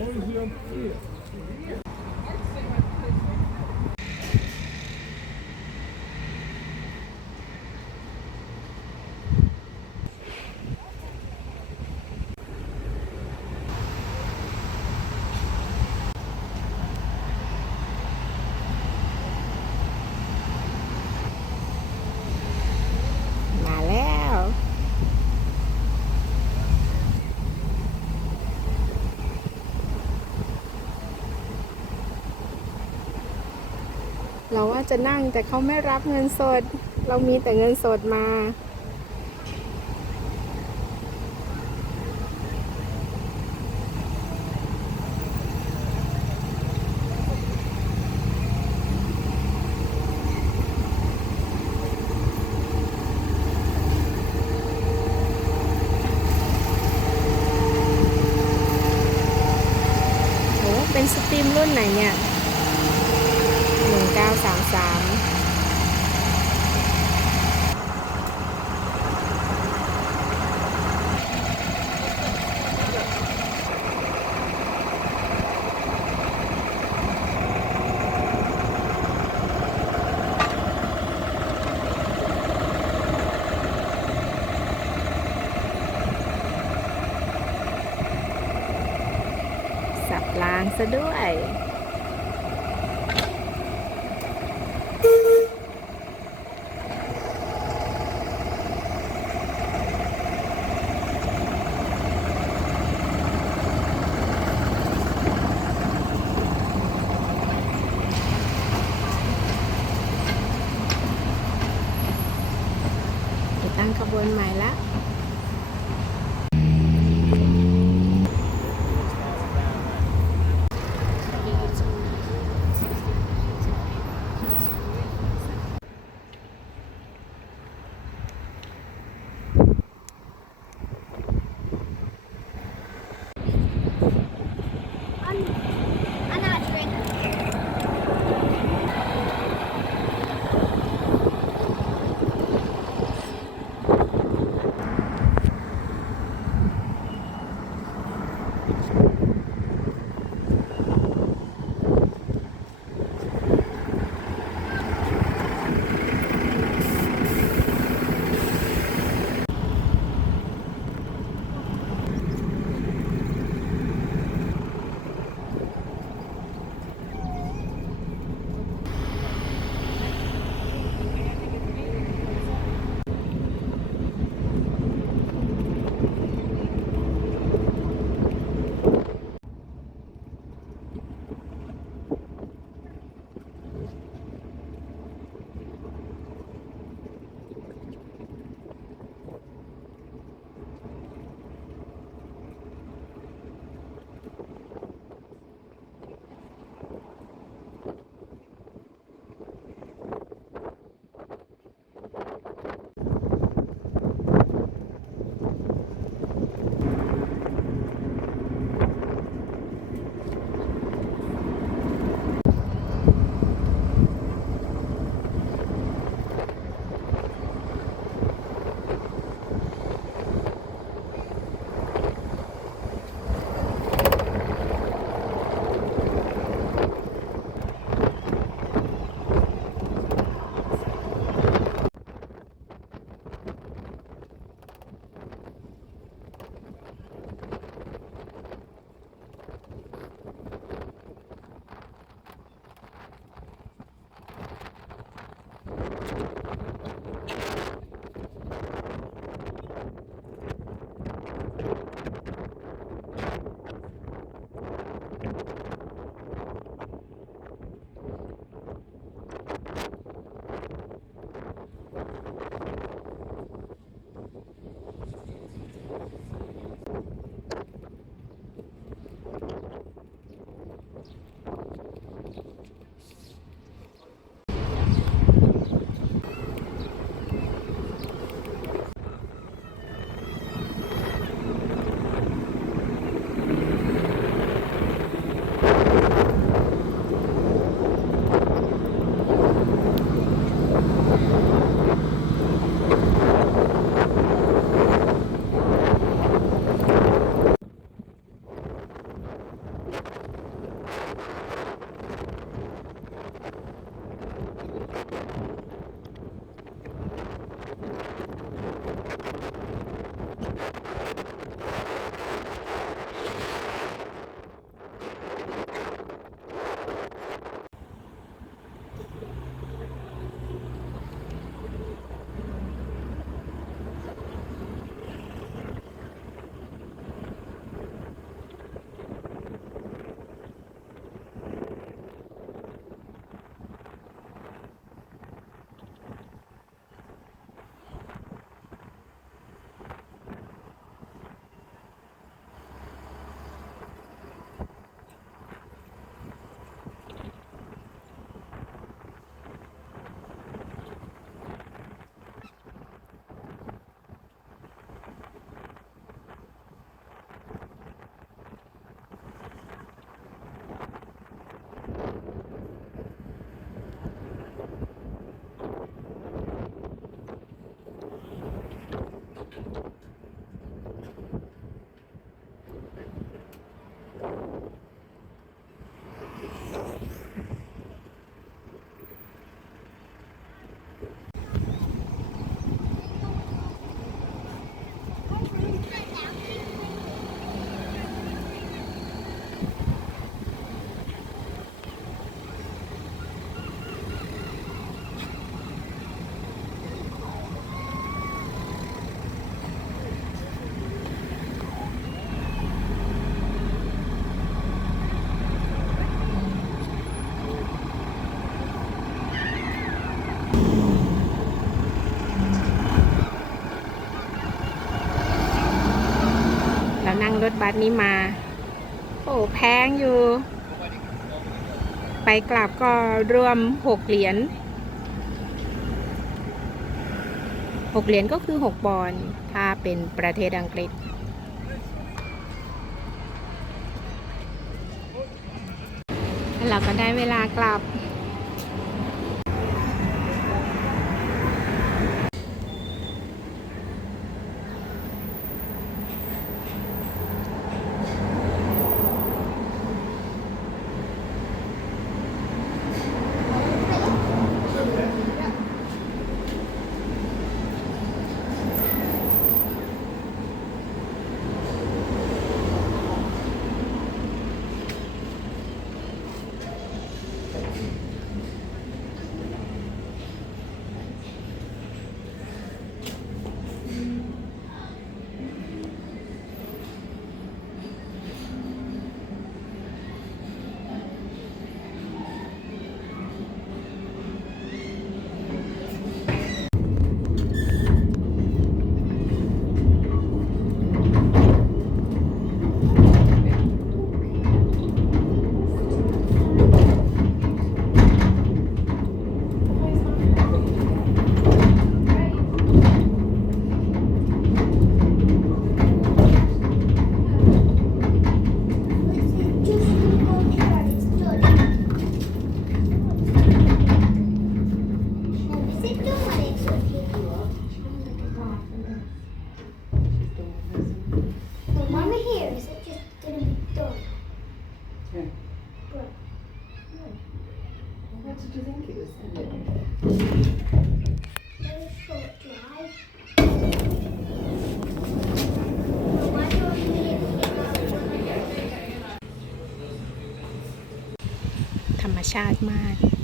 มาแล้วเราว่าจะนั่งแต่เขาไม่รับเงินสดเรามีแต่เงินสดมาโอ้เป็นสตรีมรุ่นไหนเนี่ย1933สับรางซะด้วยตั้งขบวนใหม่ละ นั่งรถบัสนี้มา โอ้แพงอยู่ ไปกลับก็รวม6 เหรียญ6 เหรียญก็คือ6 ปอนด์ถ้าเป็นประเทศอังกฤษเราก็ได้เวลากลับธรรมชาติมาก